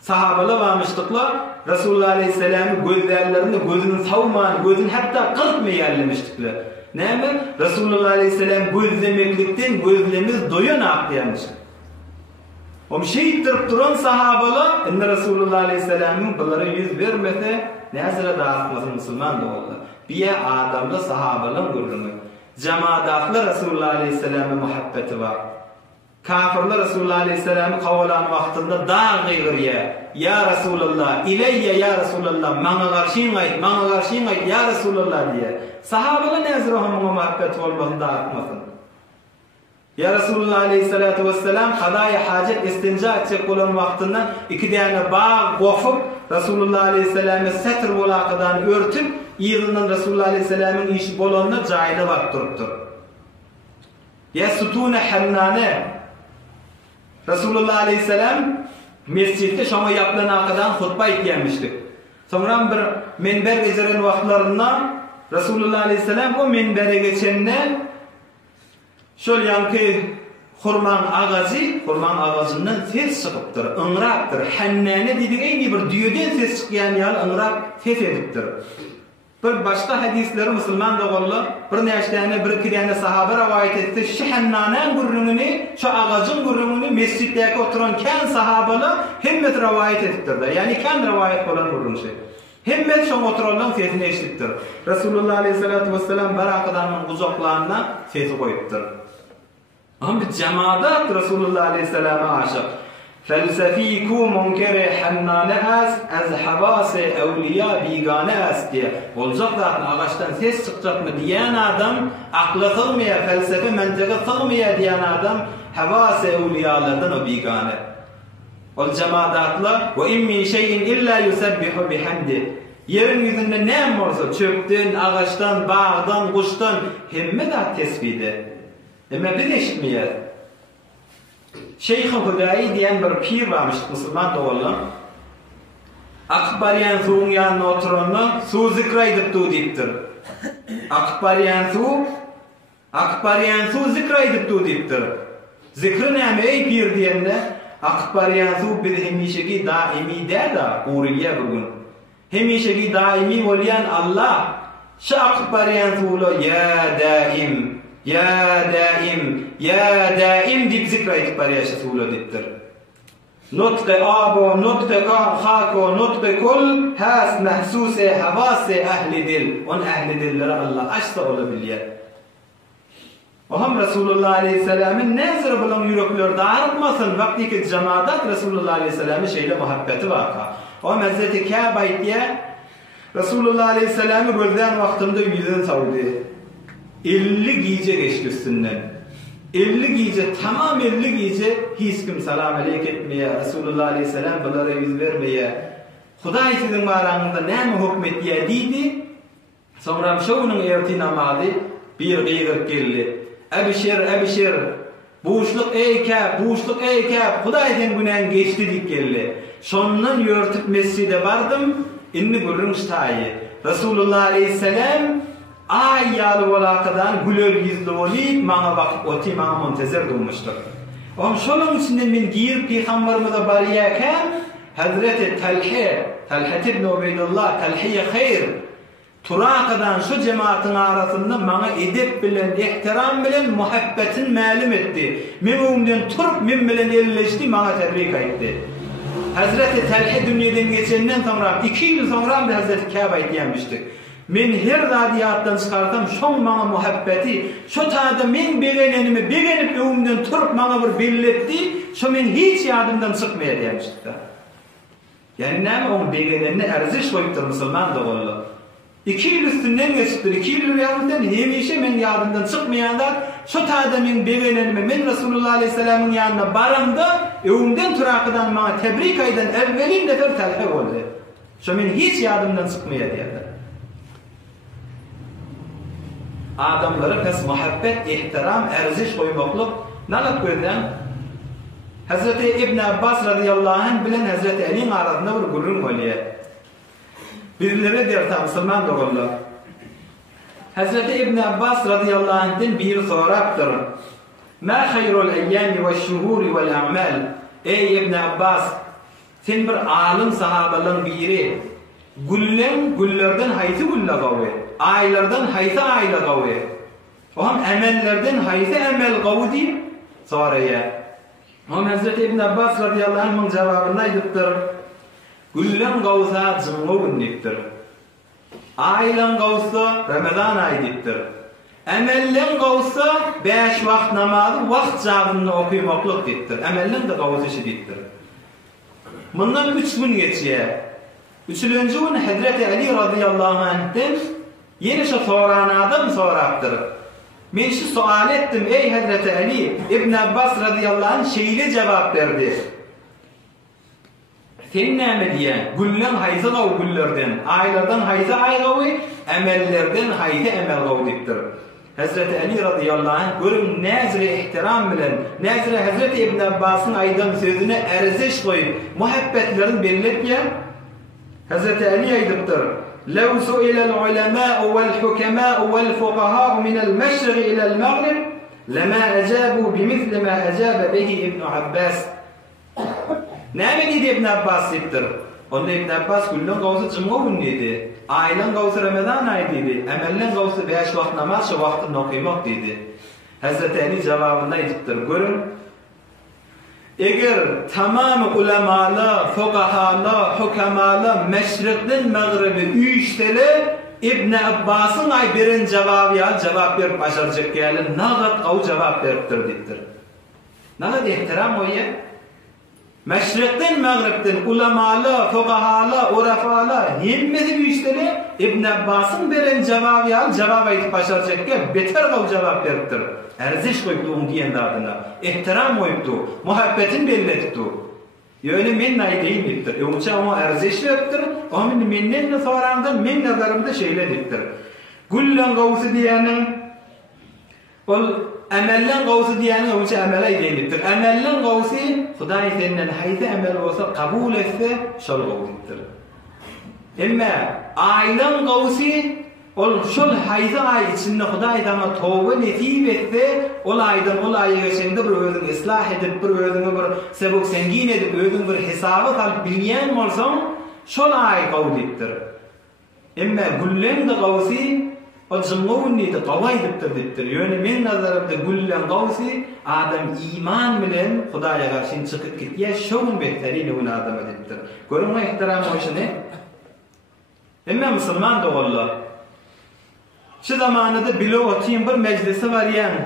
sahabalar varmıştıklar Resulullah Aleyhisselam'ın gözlerlerini gözünü savman, gözünü hatta kırpmaya yerlemiştikler. Näme? Resulullah Aleyhisselam gözlemeklikten gözlemiz doyan akdiýarmış. O şeýit durup duran sahabalar inne Resulullah Aleyhisselam'ın bulara yüz vermese näzire dağıtmasın Müslüman doğurlar. Biye adamda sahabalar görünür. Cemaatlar Resulullah Aleyhisselam'a muhabbeti var. Kafirler Resulullah aleyhisselam'ı kavalan wagtynda dağ gıygırya. Ya Resulullah, ileyye ya Resulullah, maňa garşyň aýt, ya Resulullah diye. Sahabalar näzir oňa muhabbet bolmagyny atmasyn. Ya Resulullah aleyhissalatu vesselam qadaýy hajat istinja etjek bolan wagtynda iki däne bağ gofup Resulullah aleyhissalamy satr bolaqydan örtüp, ýygynyň Resulullah aleyhissalamyň işi bolanyna jaýda bak durupdyr. Ya Sutuna Hannane Resulullah aleyhissalam mescidde şoma yapılan arkadan hutba etýänmişdi. Sonra bir minber ejeren wagtlarynda Resulullah aleyhissalam o minbere geçende şol ýanky hurman ağacından ses çykypdyr, ıňrapdyr. Hannane diýdiň eýni bir düýeden ses çykýan ýaly ıňrap ses edipdir. Bir başka hadisleri Müslüman dogullu bir näçe bir iki däne sahaba rivayet etdi. Şu Hannane gurrungyny, şu ağacın gurrungyny mesciddäki oturan kän sahabalar hemmet rivayet etdirdi. Yani kän rivayet bolan gurrun şey. Hemmet şu oturanlaryň sesini eşitdir. Resulullah aleyhissalatu vesselam barakadanyň uzaklaryna sesi goýupdyr. Ama bir cemaat Resulullah aleyhissalama aşık. Felsefiku munkere Hannane az havase evliya bigane as diye. Olacak zaten ağaçtan ses çıkacak mı diyen adam akla sığmaya, felsefe mentığa sığmaya diyen adam havase evliyalardan o bigane. Ol cemaatla ve in min şeyin illa yusabbihu bihamdi. Yerin yüzünde ne varsa çöpten, ağaçtan, bağdan, kuştan hemme de tesbihde. Ama bir eşitmeyer. Şeyh Hudayi diyen bir pir varmış Müslüman doğulan. Akbariyan suğun yanına oturanla su zikra edip deyiptir. Akbariyan su zikra edip deyiptir. Zikri näme ey pir diýende akbariyan su bir hemişeki daimi da uğriliye bugün. Hemişeki daimi bolýan Allah. Şu akbariyan su'lo ya daim dip zikra edip bariyasy su'lo dipdir. Nutqi abo, nutqi hako, nutqi kul has mahsuse havase ahli dil. On ahli dillere Allah aşsa olabilýär. Oham Resulullah aleyhissalam'ın nezir bilen yüreklerde artmasın vaktiki cemaat Resulullah aleyhissalam'ın şeyle muhabbeti vaka. O Hazreti Kâbe diye Resulullah aleyhissalam'ı gözden vaktinde yüzden savdi. 50 gece geçti üstünden. 50 gece, tamam 50 gece hiç kim salam aleyk etmeye, Resulullah aleyhissalam bunlara yüz vermeye, Hudaý sizin baranızda näme hukmet diye deydi. Sonra şoňuň erti namazy bir gıýgyp geldi. Ebşir, buuşluk ey kâp, Hudaýdan günen geçti diýip geldi. Şondan ýörtüp mescide bardım, inni görüň ştaýy. Resulullah aleyhissalam ay ýaly bolaqydan güler ýüzli bolyp maňa bakyp oty maňa muntazir durmuşdyr. Oňa şonuň içinde men giýip peýgamberimize barýarken Hazreti Talha ibn Ubeydullah Talhiye hayr Turaqadan şu cemaatin arasında maňa edep bilen, ihtiram bilen muhabbetin ma'lum etdi. Men öňden turup men bilen elleşdi, maňa tebrik etdi. Hazreti Talha dünýeden geçenden sonra 2 ýyl sonra da Hazreti Kâbe diýmişdi. Men her radiyatdan çıkartam şoň maňa muhabbeti, şu taýda men begenenimi begenip öňümden turup maňa bir belletdi, şo men hiç ýadymdan çykmaýar diýmişdi. Yani näme oň begenenine erziş goýupdyr musulman dogully. 2 ýyl üstünden geçipdir. 2 ýyl ýarymdan hemişe men ýadymdan çykmaýanda şu taýda men begenenimi men Resulullah aleyhissalamyň ýanyna baramda öňümden turaqydan maňa tebrik aýdan evvelin nefer Talha boldy. Şo men hiç ýadymdan çykmaýar diýdi. Adamlara pes muhabbet, ihtiram, erziş koymaklık nalat gördüğün Hazreti İbn Abbas radıyallahu anh bilen Hazreti Ali'nin arasında bir gurrun oluyor. Birileri der ta Müslüman doğullu. Hazreti İbn Abbas radıyallahu anh'den bir soraptır. Ma hayrul eyyami ve şuhuri vel a'mal. Ey İbn Abbas, sen bir alim sahabaların biri. Güllerden hayti gülle gawe. Aylardan hayti ayla gawe. Oham emellerden hayti emel gawe deyip soraya. Oham Hazreti İbn Abbas radıyallahu anh'ın cevabında aydıptır. Güllen gawsa jyňa günnekdir. Aylan gawsa Ramazan aýdypdyr. Emellen gowsa 5 wagt namazy wagt jabyny okuýmaklyk diýipdir. Emellen de gowsy diýipdir. Mundan 3 gün geçýär. 3-nji gün Hazreti Ali radıyallahu anh'ten yeni şu soran adam sorapdyr. Men şu sual etdim, ey Hazreti Ali, İbn Abbas radıyallahu anh şeýle jogap berdi. Sen näme diýen? Güllen haýzy gaw güllerden, aýlardan haýzy aý gawy, emellerden haýzy emel gaw diýipdir. Hazreti Ali radıyallahu anh görün näzire ihtiram bilen, näzire Hazreti İbn Abbas'ın aýdan sözüne erziş goýup, muhabbetlerini belletýär. Hazreti Ali aýdypdyr: "Law su'ila al-ulama'u wal-hukama'u wal-fuqaha'u min al-mashriq ila al-maghrib, lama ajabu bimithli ma ajaba bihi Ibn Abbas." Näme diýdi İbn Abbas diýipdir? Onda İbn Abbas güllen gowsy jyma gün diýdi. Aýlan gowsy Ramazan aýy diýdi. Emellen gowsy 5 wagt namaz şu wagtda okuýmak diýdi. Hazreti Ali jababynda aýdypdyr: "Görün, eger tamam ulamalar, fuqahalar, hukamalar meşrikden magribi üýüşdele İbn Abbas'ın aý beren jababy ýa jabap berip başarjak gelin, nagat gaw jabap beripdir diýipdir. Nagat ihtiram goýýar. Meşrikden magribden ulamalar, fuqahalar, urafalar hemmesi üýüşdele İbn Abbas'ın beren jababy ýa jabap aýdyp başarjakka beter gaw jabap beripdir. Erziş goýupdy oň diýen adyna, ihtiram goýupdy, muhabbetin belletdi. Ýöne men aýdyň diýipdir. Öňçe o erziş beripdir. O menden sorandan men nazarymda şeýle diýipdir. Güllen gowsy diýeniň ol emellen gowsy diýeniň öňçe emel aýdyň diýipdir. Emellen gowsy Hudaý senden haýzy emel bolsa kabul etse şol gow diýipdir. Emma aýlan gowsy ol şol haýzy aý içinde Hudaý taňa towba netip etse, ol aýdan ol aýa geçende bir özüň islah edip, bir özüňe bir sebok sengin edip, özüň bir hesaby alyp bilýän bolsaň, şol aý gaw diýipdir. Emma güllen de gowsy ol jymgowny de gawa diýipdir. Ýöne men nazarymda güllen gowsy adam iman bilen Hudaýa garşy çykyp gitýär, şoň behterini ol adam diýipdir. Görüň ihtiram bolşuny. Emma musulman dogullar şu zamanında bile otayım bir meclisi var yani.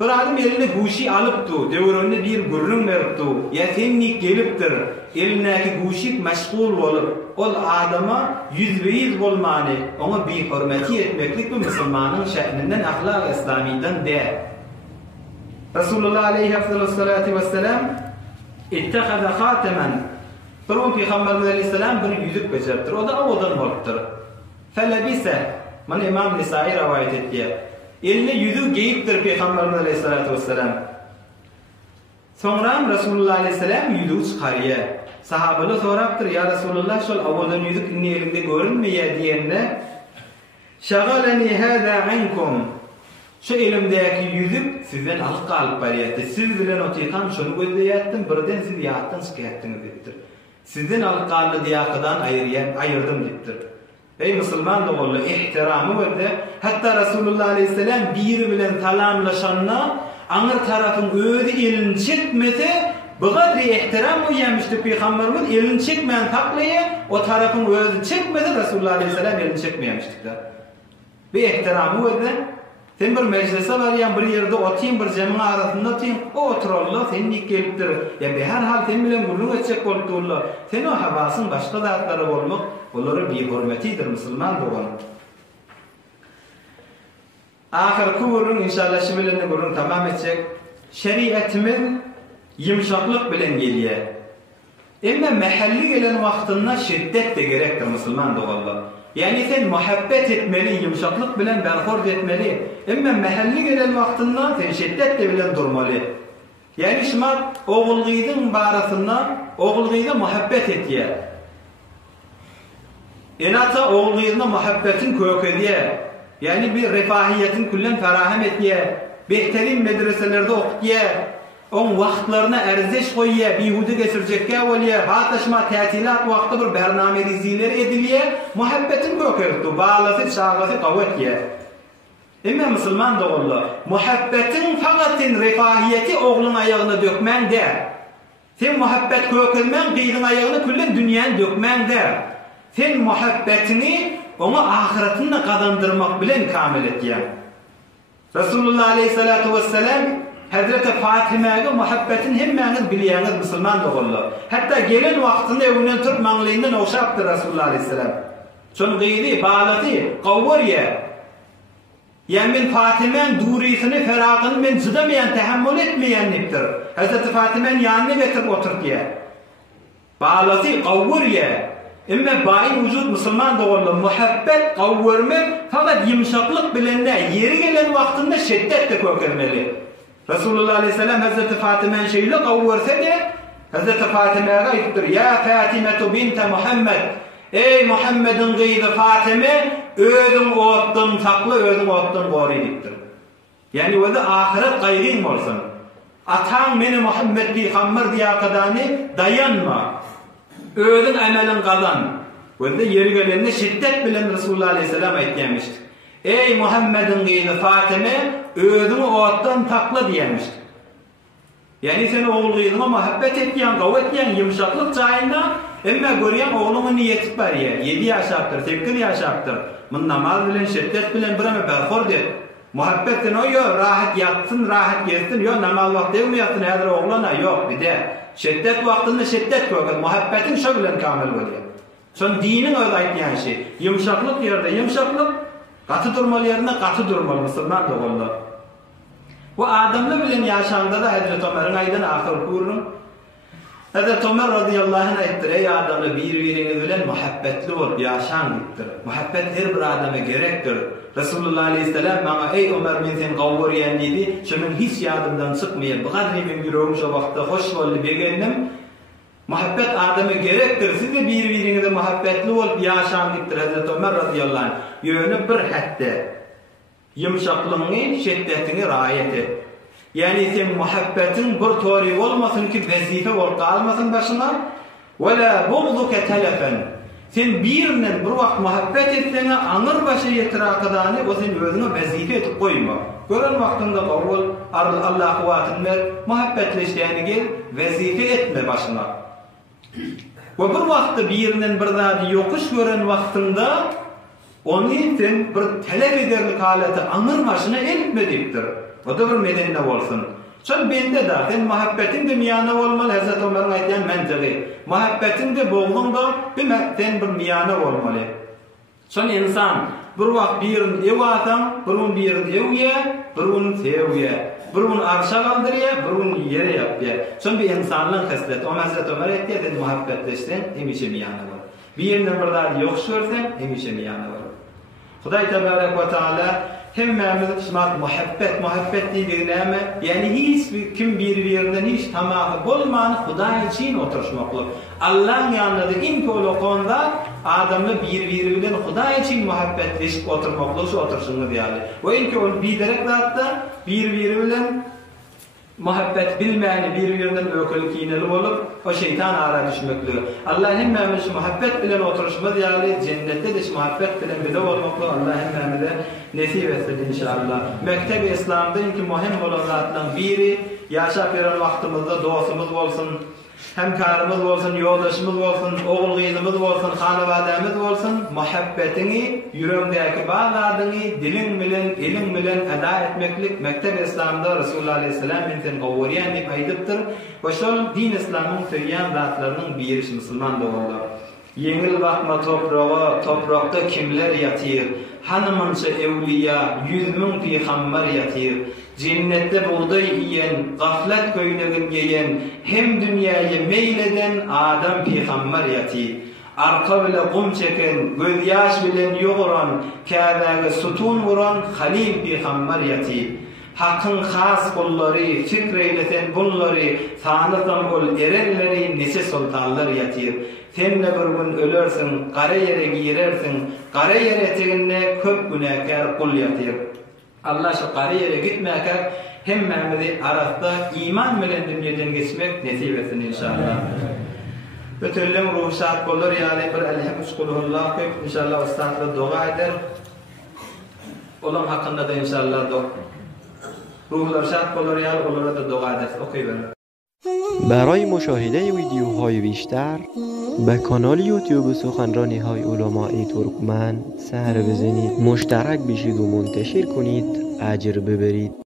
Bir adam eline guşi alıptı, devrönüne bir gurrun veripti. Ya senlik geliptir, elineki guşik meşgul olup, ol adama yüzbeyiz bolmani, ona bir hürmeti etmeklik bu Müslümanın şe'ninden, ahlak İslamiyden de. Resulullah aleyhissalatu vesselam ittehada khatemen. Bir on Peygamberimiz aleyhisselam bir yüzük beceriptir. O da odan boluptur. Felebise. Mana İmam Nisai rivayet etdi. Eline yüzü giyipdir Peygamberimiz aleyhissalatu vesselam. Sonra Resulullah aleyhisselam yüzü çıkarıya. Sahabalar soraptır, ya Resulullah şol awadan yüzük inni elinde görünmeýär diýende, "Şagalani hada ankum." Şu elimdeki yüzük sizden alyp galyp barýardy. Siz bilen otykan şonu gözleýärdim, birden siz ýatdan çykypdyňyz diýipdir. Sizden alyp galy diýakydan aýyrdım diýipdir. Ey Müslüman dogully, ihtiramı berdi. Hatta Resulullah aleyhisselam biri bilen talamlaşanna aňyr tarapyň özü elini çekmese, bu gadry ihtiram goýýarmışdy Peygamberimiz elini çekmän taklaýa, o tarapyň özü çekmese Resulullah aleyhisselam elini çekmeýärmişdi. Bu ihtiramı berdi. Sen bir meclise barýan, bir ýerde otyň, bir jemaat arasynda otyň, o oturallar, senlik gelipdir. Ýa-ni her hal sen bilen gurrun etjek bolupdylar. Sen o hawasyň başga zatlary bolmak, olary bir hürmetidir Müslüman dogan. Ahirki gurrun inşallah şu bilen gurrun tamam etjek. Şeriatimiz yumşaklyk bilen gelýär. Emma mahalli gelen wagtynda şiddet de gerekdir Müslüman doganlar. Yani sen muhabbet etmeli, yumşaklık bilen berhord etmeli. Emma mahalli gelen wagtynda sen şiddet de bilen durmaly. Yani şuma oğulgyzyň barasynda oğulgyza muhabbet etýär. Enata oğulgyzyna muhabbetin kökedýär. Yani bir refahiyetin kullen ferahem etýär. Behterin medreselerde okutýar. On wagtlaryna erziş goýýar, bihude geçirjekkä bolýar. Hatlaşma tätilat wagty bir bername riziler edilýär. Muhabbetin kökerdi, balasy, çağlasy gowetýär. Emma Müslüman dogullar, muhabbetin faqatyn refahiyeti oğlun ayağına dökmän der. Sen muhabbet kökelmän gyýyň ayağına kullen dünýäni dökmän der. Sen muhabbetini ona ahiretini kazandırmak bilen kamil etýär. Resulullah aleyhissalatu vesselam Hazreti Fatime'ye muhabbetin hemmeğiniz biliyeniz Müslüman doğullu. Hatta gelen vaktinde evinden turup manlığından oşaptı Resulullah aleyhisselam. Son gıydı, bağlatı, kavvar ye. Yani ben Fatime'nin durisini, feragını ben zıdamayan, tehammül etmeyenliktir. Hazreti Fatime'nin yanına getirip otur diye. Bağlatı, kavvar ye. Ama bayin vücut Müslüman doğullu. Muhabbet, kavvarmak fakat yumuşaklık bilende yeri gelen vaktinde şiddet de kökermeli. Resulullah aleyhisselam Hazreti Fatime'nin şeyle kavvarsa de Hazreti Fatime'ye ayıptır. Ya Fatime'tu binte Muhammed. Ey Muhammed'in gıydı Fatime, ödün ottun taklı, ödün ottun koruyuptur. Yani o da ahiret gayrın olsun. Atan beni Muhammed Peygamber diye kadani dayanma. Ödün emelin kazan. O da yeri gelende şiddet bilen Resulullah aleyhisselam ayıplanmıştır. Ey Muhammed'in gıydı Fatime, ödün ottun taklı diyemiştir. Yani sen oğul gıydına muhabbet etken, kavvetken, yumuşaklık çayında emme görüyen oğlumun niyeti var ya, 7 yaşaktır, 8 yaşaktır. Bunun namaz bilen, şiddet bilen bir ama berhor der. Muhabbetin o yok, rahat yatsın, rahat gezsin, yok namaz vakti mi yatsın, eğer oğlana yok bir de. Şiddet vaktinde şiddet koyar, muhabbetin şu bilen kamil oluyor. Son dinin öyle aytlayan şey, yumuşaklık yerde yumuşaklık, katı durmalı yerine katı durmalı, Müslüman da oldu. Bu adamla bilen yaşamda da Hazreti Ömer'in aydan ahir kurun. Hazreti Ömer radıyallahu anh ayettir. Ey adamla birbiriniz bilen muhabbetli ol, yaşam gittir. Muhabbet her bir adama gerektir. Resulullah aleyhisselam bana ey Ömer men sen kavvaryan dedi. Şunun hiç yadımdan çıkmaya. Bu kadar men yüreğim şu vakti hoş oldu beğendim. Muhabbet adama gerektir. Siz de birbirinize muhabbetli ol, yaşam gittir. Hazreti Ömer radıyallahu anh yönü bir hatta yumuşaklığını, şiddetini riayet et. Yani sen muhabbetin bir tori olmasın ki vazife ol kalmasın başına. Ve la buğduke telefen. Sen birinin bir vakt muhabbet etsene anır başı yetirakadani o sen özüne vazife etip koyma. Gören vaktinde kavul, Allah kuvvetini ver, muhabbetleştiğini gel, vazife etme başına. Ve bir vakti birinin bir zadi yokuş gören vaktinde onu sen bir talep ederlik haleti anır başına elitmediktir. O da bir medenine olsun. Son bende de sen muhabbetin de miyana olmalı. Hazreti Ömer'in aytlayan mentali. Muhabbetin de boğulun da sen bir miyana olmalı. Son insan bir vakt birini ev atan, birini evye, birini sevye, birini arşa kaldırıya, birini yere yapıya. Son bir insanlığın kıslet. O Hazreti Ömer aytlayan sen muhabbetleşsen hemişe miyana var. Birinden bir daha yok görsen hemişe miyana var. Huday Tebarek ve Teala hemmemiz muhabbet dediğine ama yani hiç kim birbirinden hiç tamamı bulmanı Huday için oturuşmaklı. Allah'ın yanında imki olu konuda adamla birbirinden Huday için muhabbetleşip oturmaklı şu oturuşunu diyali. Ve imki olu bilerek zaten birbirinden muhabbet bilmeyeni birbirinden ökülük iğneli olup o şeytan ara düşmekli. Allah hemmemiz muhabbet bilen oturuşma diyali cennette de muhabbet bilen bile olmaklı. Allah hemmemize nesip etsin inşallah. Mektebi İslam'da ki mühim olan zatların biri yaşap veren vaktimizde dostumuz olsun, hemkarımız olsun, yoldaşımız olsun, oğul kızımız olsun, hanavademiz olsun, muhabbetini, yüreğindeki bağladığını, dilin bilen, ilim bilen eda etmeklik Mektep İslam'da Resulullah Aleyhisselam enten kavuriyen deyip aydıptır. Ve şol din İslam'ın söyleyen zatlarının bir iş Müslüman da oldu. Yengil bakma toprakta kimler yatır, hanımınca evliya, 100.000 peygamber yatır. Cennette buğday yiyen, gaflet köynegin giyen, hem dünyayı meyleden adam peygamber yatır. Arka bile kum çeken, gözyaş bilen yoğuran, kâdâge sütun vuran halil peygamber yatır. Hakkın has kulları, fikreyleten bunları, tanıdan ol erenleri, nese sultanlar yatır. Sen de bir gün ölürsün, kara yere girersin, kara yere teginne köp günahkar kul yatır. Allah şu kara yere gitmeyken hemmemizi arasında iman bilen dünyadan geçmek nasip etsin inşallah. Bütünlüğün ruhsat olur yani bir elhamdülillah kulullah koyup inşallah ustadla dua eder. Onun hakkında da inşallah ruhlar şad olur yani onlara da dua eder. Okuyuverin. برای مشاهده ویدیوهای بیشتر به کانال یوتیوب سخنرانی های علمای ترکمن سر بزنید، مشترک بشید و منتشر کنید، اجر ببرید.